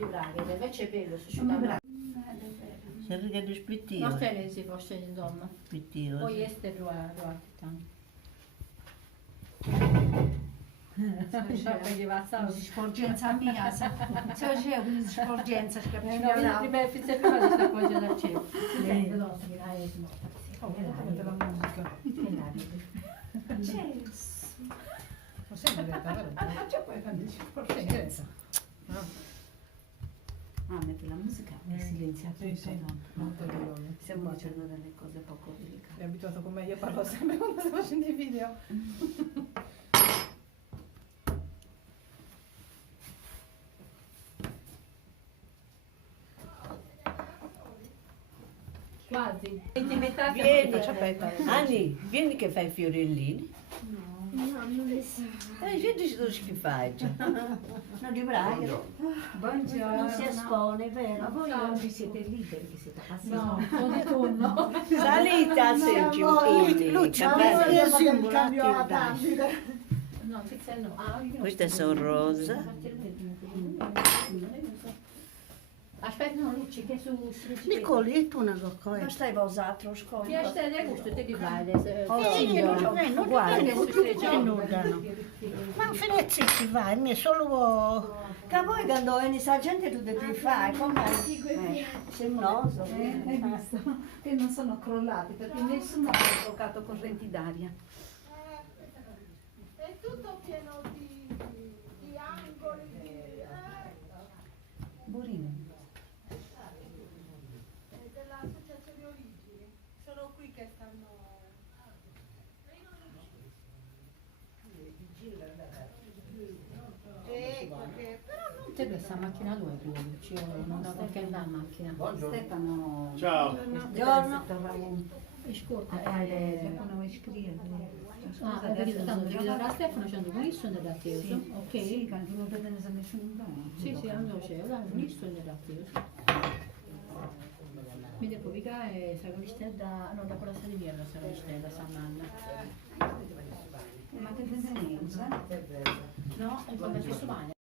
di braghe, invece è bello, se ci dà. Se riga di spittio. Non stai si posso insomma. Spittio. Poi este lo attiamo. Quindi sporgenza mia, se c'è quindi sporgenza, si capisce No, no, prima di questa cosa da cielo. la musica. Ma sempre detto, C'è poi quando dici sporgenza. ah, metti la musica e silenziato Sì, sì, molto dolore. stiamo facendo delle cose poco delicate. È abituato con me, io parlo sempre quando sto facendo i video. Quasi. Vieni, Anni, vieni che fai i fiorellini. No, non le sa. Gente tu che fai. No, di braghe. Buongiorno. Non si espone, vero? Ma voi oggi siete liberi, che siete passati. No, sono di turno. Salita senti un chili. Il cambio a No, pizza no. Ah, io no. Queste sono rosa. Aspetta, no, Luci, che su... Nicoli, tu una cosa. Non stai usato, scuola. Ti stai a gusto, te di vai. Non nullano. Ma fine zitti, vai, mi solo... Che poi quando vieni sa gente tu devi fare, come? Sei un oso. Hai visto? Che non sono crollati perché nessuno ha toccato correnti d'aria. È tutto pieno di angoli, Burino. dell'associazione Origini. Sono qui che stanno... Te questa macchina dove tu, Luci? Non da qualche la macchina. Stefano. Ciao. Buongiorno. Ascolta, Stefano vuoi scrivere? ah, perché tanto devi dare a Stefano, c'è un questo e da te, ok? Sì, che anche non vede ne sa nessuno. Sì, sì, non c'è, dai, questo e da te. Mi devo ubicare, sarà da, no, da quella sede via, sarà da San Anna. Ma che tendenza? No, è quando ci sono